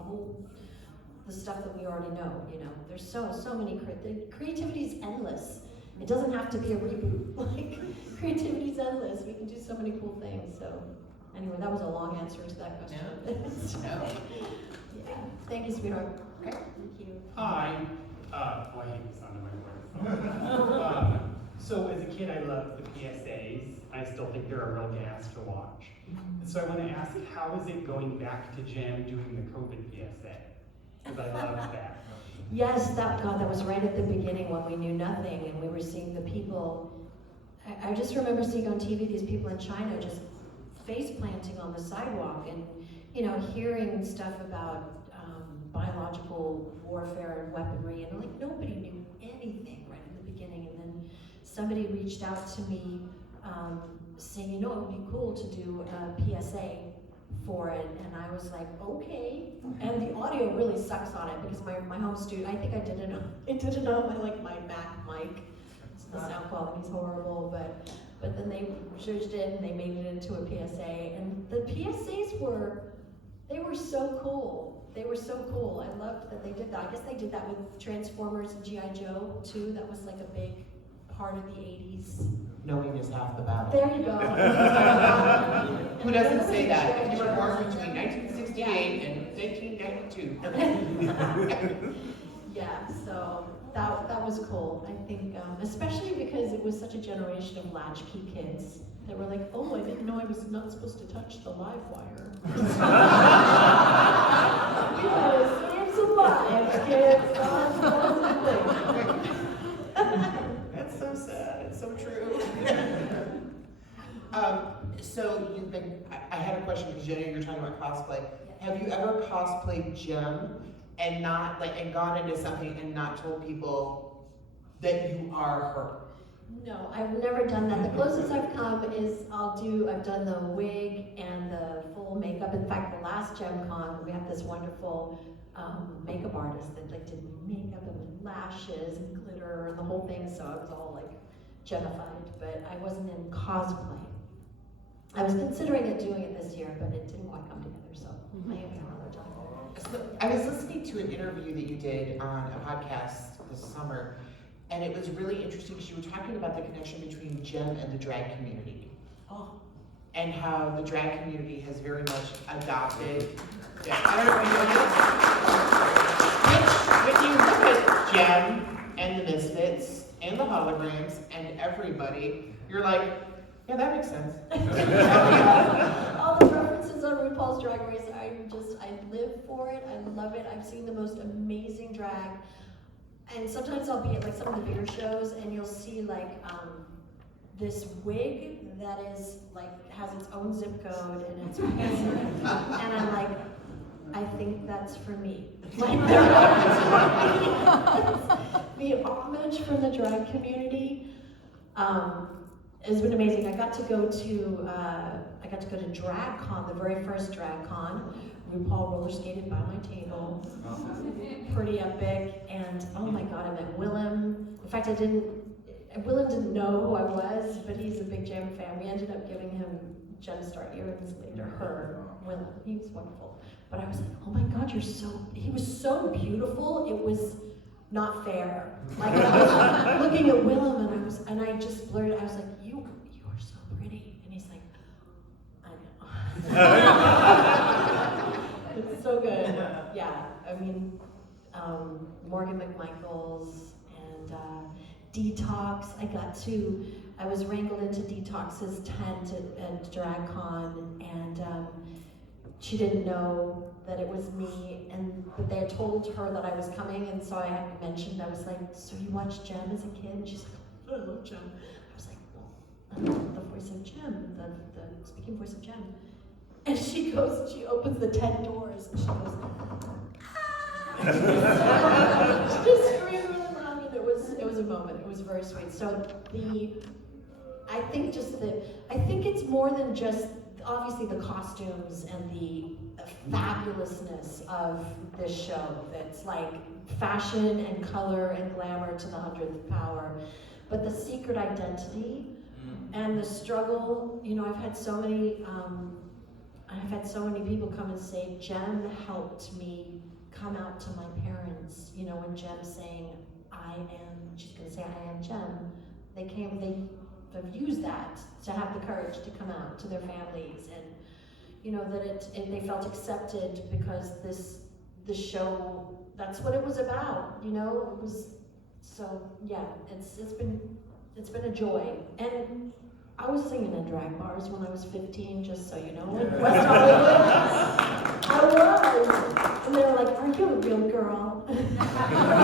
the stuff that we already know. You know, there's so many creativity is endless. It doesn't have to be a reboot. Like, creativity is endless. We can do so many cool things. So anyway, that was a long answer to that question. No. Yeah. Thank you, sweetheart. Okay. Thank you. Hi. Well, I hate the sound of my voice. So as a kid, I loved the PSAs. I still think they're a real gas to watch. And so I want to ask, how is it going back to Jem doing the COVID PSA? Because I love that. Yes, that was right at the beginning when we knew nothing, and we were seeing the people. I just remember seeing on TV these people in China just face planting on the sidewalk, and you know, hearing stuff about biological warfare and weaponry, and like nobody knew anything right in the beginning. And then somebody reached out to me saying, you know, it would be cool to do a PSA for it, and I was like, okay. And the audio really sucks on it because my home studio, I think I did it on my Mac mic. The sound quality's horrible, but then they judged it and they made it into a PSA, and the PSAs were They were so cool. They were so cool. I loved that they did that. I guess they did that with Transformers and G.I. Joe too. That was like a big part of the 80s. Knowing is half the battle. There you go. Who doesn't say that? If you were born between 1968 and 1992. Yeah, so that was cool. I think, especially because it was such a generation of latchkey kids that were like, oh, I didn't know I was not supposed to touch the live wire. You gotta save some lives, kids. That's the thing. That's so sad. It's so true. So you've been. I had a question because Jenny, you're talking about cosplay. Have you ever cosplayed Jem and not and gone into something and not told people that you are her? No, I've never done that. The closest I've come is I've done the wig and the full makeup. In fact, the last JemCon, we have this wonderful makeup artist that did makeup and lashes and glitter and the whole thing, so I was all Gemified, but I wasn't in cosplay. I was considering doing it this year, but it didn't quite come together, so maybe another time. So I was listening to an interview that you did on a podcast this summer, and it was really interesting because you were talking about the connection between Jem and the drag community. Oh. And how the drag community has very much adopted. Yeah, I don't know if you know this. When you look at Jem and the Misfits and the holograms and everybody, you're like, yeah, that makes sense. All the references on RuPaul's Drag Race, I live for it. I love it. I've seen the most amazing drag. And sometimes I'll be at some of the bigger shows and you'll see this wig that is has its own zip code and it's and I'm like, I think that's for me. The homage from the drag community has been amazing. I got to go to DragCon, the very first DragCon. RuPaul roller skated by my table. Pretty epic. And oh my God, I met Willem. In fact, Willem didn't know who I was, but he's a big Jem fan. We ended up giving him Gemstar earrings later. Willem, he was wonderful. But I was like, oh my God, he was so beautiful. It was not fair. I was looking at Willem and I just blurted, I was like, you are so pretty. And he's like, I know. It's so good. Yeah, I mean, Morgan McMichaels and Detox. I was wrangled into Detox's tent at DragCon, and she didn't know that it was me, but they had told her that I was coming, and so I had mentioned, I was like, so you watched Jem as a kid? And she's like, oh, I love Jem. I was like, well, I'm the voice of Jem, the speaking voice of Jem. And she opens the tent doors, and she goes, ah! She just screamed really loud, and it was a moment. It was very sweet. So I think it's more than just, obviously, the costumes and the fabulousness of this show. That's fashion and color and glamour to the 100th power. But the secret identity and the struggle, I've had so many people come and say, Jem helped me come out to my parents. When Jem's saying, she's gonna say, I am Jem. They've used that to have the courage to come out to their families, and that they felt accepted because the show, that's what it was about. It was, so yeah, it's been a joy. And I was singing in drag bars when I was 15, just so you know, West Hollywood. I was, and they were like, "Are you a real girl?" I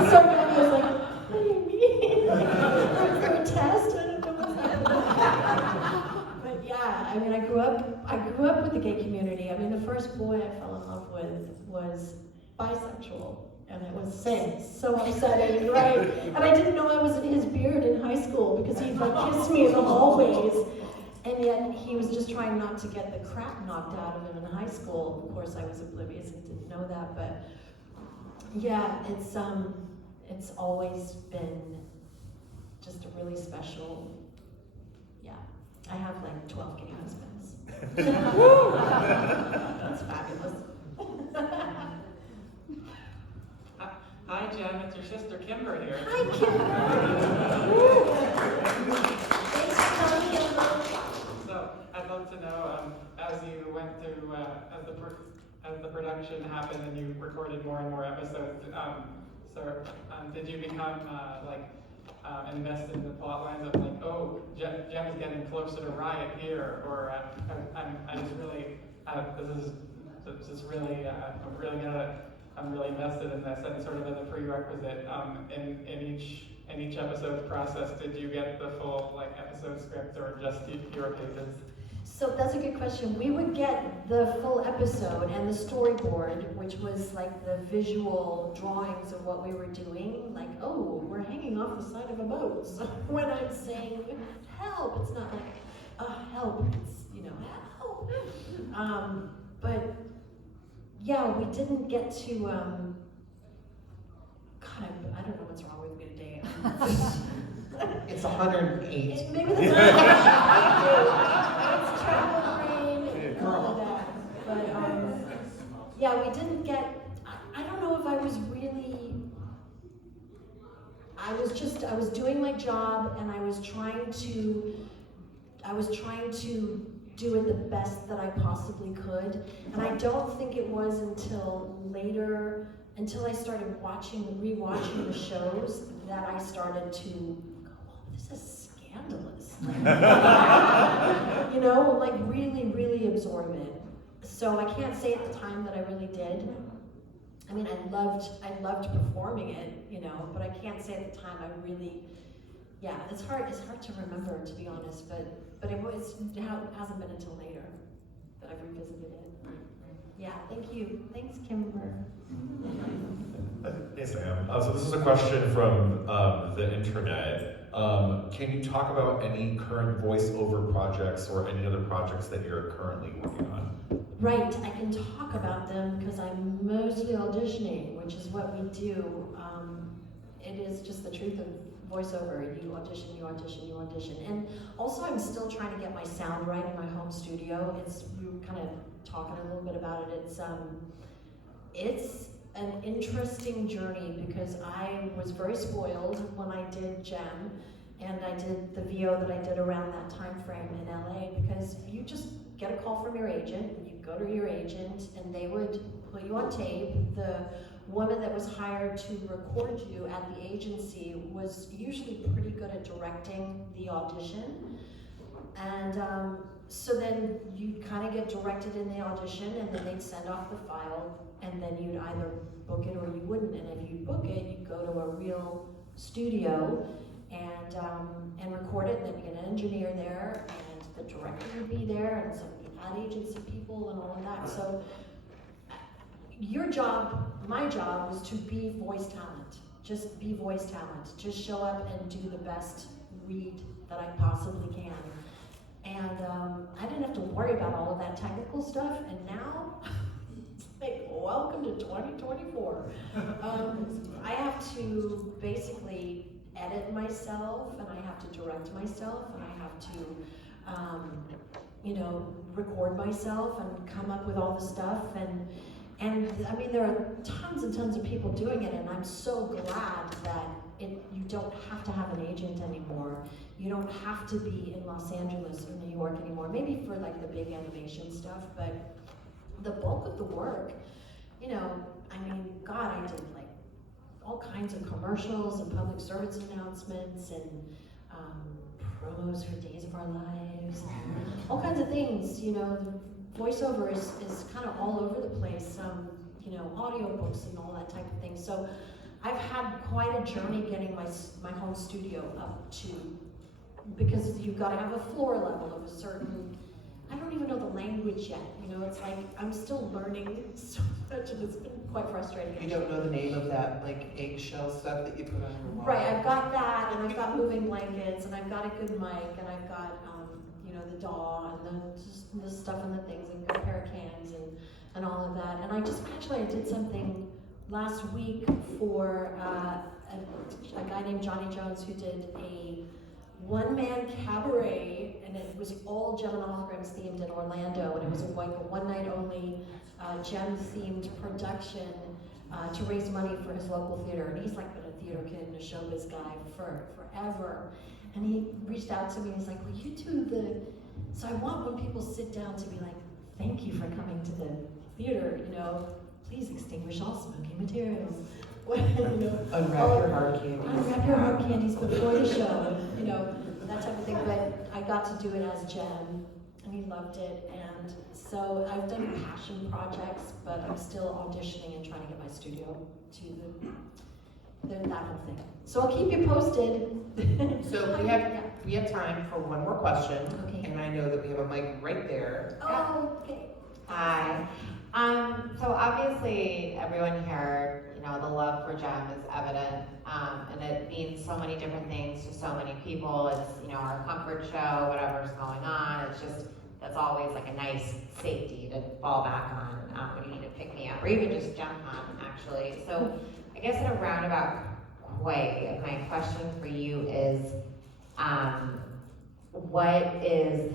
was so young. I was like, "What do you mean? For a test? I don't know what's happening." But yeah, I mean, I grew up with the gay community. I mean, the first boy I fell in love with was bisexual. And it was so upsetting, right? And I didn't know I was in his beard in high school because he'd kissed me in the hallways. And yet he was just trying not to get the crap knocked out of him in high school. Of course, I was oblivious and didn't know that, but yeah, it's always been just a really special, yeah. I have 12 gay husbands. That's fabulous. Hi, Jem, it's your sister Kimber here. Hi, Kimber. Thanks for coming, Kimber. So I'd love to know, as you went through, as the production happened and you recorded more and more episodes, did you become invested in the plot lines of like, oh, Jem is getting closer to Riot here, or I just really, this is really, I'm really invested in this, and sort of as a prerequisite, in each episode's process, did you get the full episode script or just your pages? So that's a good question. We would get the full episode and the storyboard, which was like the visual drawings of what we were doing. Like, oh, we're hanging off the side of a boat. So when I'm saying help, it's not like, help, it's, help. But yeah, we didn't get to, God, I don't know what's wrong with me today. It's 108. Maybe that's not it's travel brain and all of that. But yeah, we didn't get. I don't know if I was really. I was doing my job, and I was trying to do it the best that I possibly could. And I don't think it was until later, until I started rewatching the shows, that I started to go, oh, this is scandalous. Really, really absorb it. So I can't say at the time that I really did. I mean, I loved performing it, but I can't say at the time I really, yeah, it's hard to remember, to be honest, but it hasn't been until later that I've revisited it. Yeah, thank you. Thanks, Kimber. Hey Sam, so this is a question from the internet. Can you talk about any current voiceover projects or any other projects that you're currently working on? Right, I can talk about them because I'm mostly auditioning, which is what we do. It is just the truth of voiceover. You audition, you audition, you audition. And also I'm still trying to get my sound right in my home studio. We were kind of talking a little bit about it. It's an interesting journey because I was very spoiled when I did Gem, and I did the VO that I did around that time frame in LA, because you just get a call from your agent, you go to your agent, and they would put you on tape. The woman that was hired to record you at the agency was usually pretty good at directing the audition. And so then you'd kind of get directed in the audition, and then they'd send off the file, and then you'd either book it or you wouldn't. And if you book it, you'd go to a real studio and record it, and then you get an engineer there, and the director would be there, and some of the ad agency people and all of that. So my job was to be voice talent. Just be voice talent. Just show up and do the best read that I possibly can. And I didn't have to worry about all of that technical stuff, and now, it's like, welcome to 2024. I have to basically edit myself, and I have to direct myself, and I have to, record myself and come up with all the stuff. And I mean, there are tons and tons of people doing it, and I'm so glad that you don't have to have an agent anymore. You don't have to be in Los Angeles or New York anymore, maybe for like the big animation stuff, but the bulk of the work, I mean, God, I did like all kinds of commercials and public service announcements and promos for Days of Our Lives, and all kinds of things. Voiceover is kind of all over the place, audiobooks and all that type of thing. So I've had quite a journey getting my home studio up to, because you've got to have a floor level of a certain, I don't even know the language yet. It's like I'm still learning so much, and it's been quite frustrating. You don't know the name of that eggshell stuff that you put on your wall? Right, I've got that, and I've got moving blankets, and I've got a good mic, and I've got the DAW, and the stuff and the things, and a pair of cans, and all of that. And I did something last week for a guy named Johnny Jones, who did a one-man cabaret, and it was all Gem and Holograms themed in Orlando, and it was like a one-night only gem-themed production to raise money for his local theater. And he's like been a theater kid and a showbiz guy for forever. And he reached out to me and he's like, will you do the, so I want when people sit down to be like, thank you for coming to the theater, you know, please extinguish all smoking materials. You know, Unwrap your hard candies. unwrap your hard candies before the show, you know, that type of thing. But I got to do it as Jem, and he loved it. And so I've done passion projects, but I'm still auditioning and trying to get my studio to that whole thing. So I'll keep you posted. So we have time for one more question. Okay. And I know that we have a mic right there. Oh, okay. Hi. So obviously everyone here, you know, the love for Gem is evident, and it means so many different things to so many people. It's, you know, our comfort show, whatever's going on. It's just, that's always like a nice safety to fall back on when you need to pick me up, or even just JemCon, actually. So I guess in a roundabout way, my question for you is, what is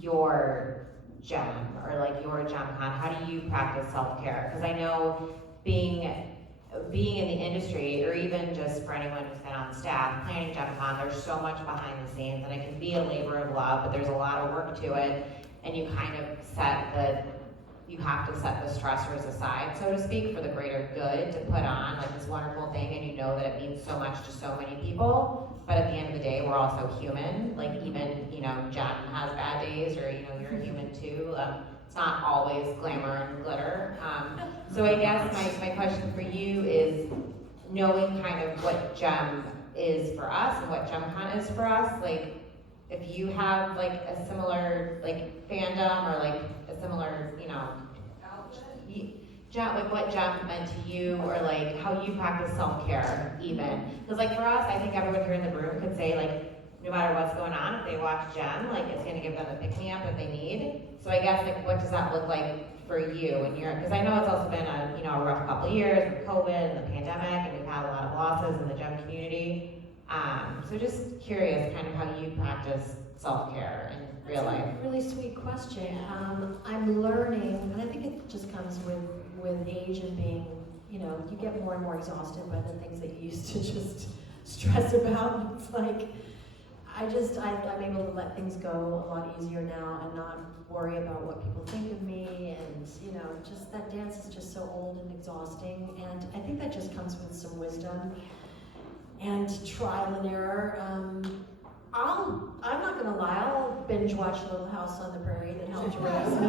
your Gem, or like your JemCon? How do you practice self-care? Because I know being in the industry, or even just for anyone who's been on staff, planning JemCon, there's so much behind the scenes, and it can be a labor of love, but there's a lot of work to it, and you kind of you have to set the stressors aside, so to speak, for the greater good to put on like this wonderful thing, and you know that it means so much to so many people. But at the end of the day, we're also human. Like even, you know, Jen has bad days, or, you know, you're human too. It's not always glamour and glitter. So I guess my question for you is, knowing kind of what Gem is for us and what JemCon is for us, like if you have like a similar like fandom, or like a similar, you know, like what Gem meant to you, or like how you practice self-care even. Because like for us, I think everyone here in the room could say like, no matter what's going on, if they watch Gem, like it's gonna give them the pick-me-up that they need. So I guess like what does that look like for you and your, because I know it's also been a, you know, a rough couple of years with COVID and the pandemic, and we've had a lot of losses in the Gem community. So just curious kind of how you practice self-care in real life. That's a really sweet question. I'm learning, and I think it just comes with age and being, you know, you get more and more exhausted by the things that you used to just stress about. It's like, I'm able to let things go a lot easier now and not worry about what people think of me, and, you know, just that dance is just so old and exhausting, and I think that just comes with some wisdom and trial and error. I'm not gonna lie, I'll binge watch Little House on the Prairie that helped raise me.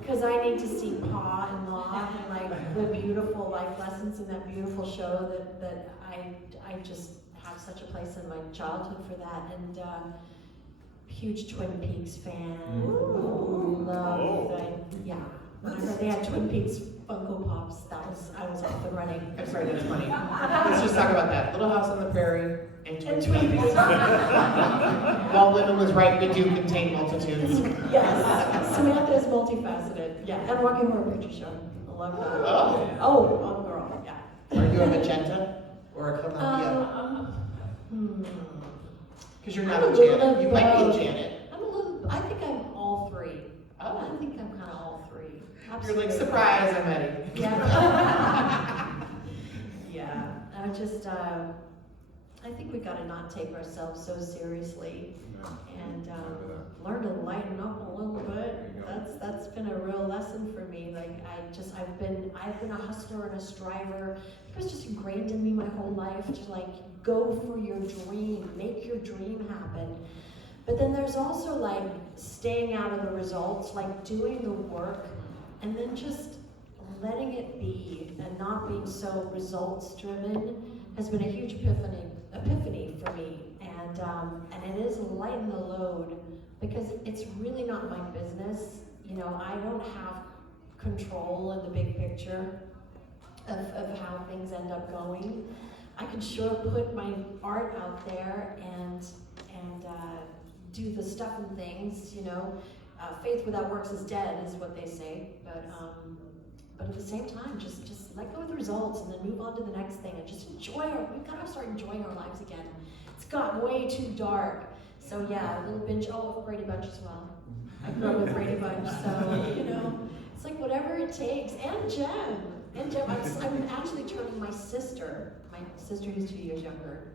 Because I need to see Pa and Ma and like the beautiful life lessons in that beautiful show that I just have such a place in my childhood for that. And huge Twin Peaks fan. Love that, yeah. Whenever they had Twin Peaks Funko Pops, I was off and running. I'm sorry, that's funny. Let's just talk about that. Little House on the Prairie and Twin Peaks. While Women was right, the do contain multitudes. Yes, Samantha is multifaceted. Yeah, and Rocky Horror Picture Show. I love that. Oh, girl, yeah. Are you a magenta or a Columbia? Because you're not a Janet. You might be a Janet. I think I'm all three. I think I'm kind of all three. You're like, surprise, I'm Eddie. Yeah. Yeah. I think we gotta not take ourselves so seriously, and learn to lighten up a little bit. That's been a real lesson for me. Like I've been a hustler and a striver. It was just ingrained in me my whole life to like go for your dream, make your dream happen. But then there's also like staying out of the results, like doing the work, and then just letting it be and not being so results driven has been a huge epiphany for me. And it is lighten the load, because it's really not my business. You know, I don't have control in the big picture of how things end up going. I can sure put my art out there and do the stuff and things, you know. Faith without works is dead, is what they say. But at the same time, just let go of the results and then move on to the next thing, and just we've got to start enjoying our lives again. It's gotten way too dark. So yeah, a little binge, Brady Bunch as well. I grew up with Brady Bunch, so, you know, it's like whatever it takes. And Jem. I'm actually turning my sister who's 2 years younger,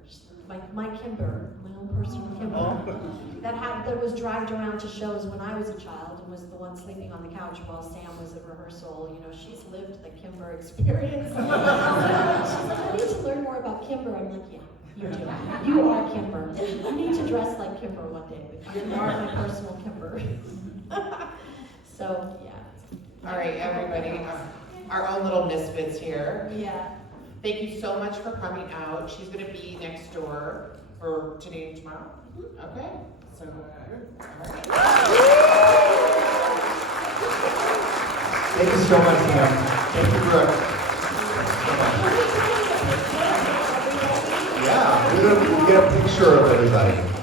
my Kimber, my own personal Kimber, that was dragged around to shows when I was a child and was the one sleeping on the couch while Sam was at rehearsal. You know, she's lived the Kimber experience. She's like, I need to learn more about Kimber. I'm like, yeah, you do. You are Kimber. You need to dress like Kimber one day. You are my personal Kimber. So, yeah. All right, everybody, our own little misfits here. Yeah. Thank you so much for coming out. She's gonna be next door for today and tomorrow. Okay, so, all right. Thank you so much, Sam. Thank you, Brooke. Yeah, we're gonna get a picture of everybody.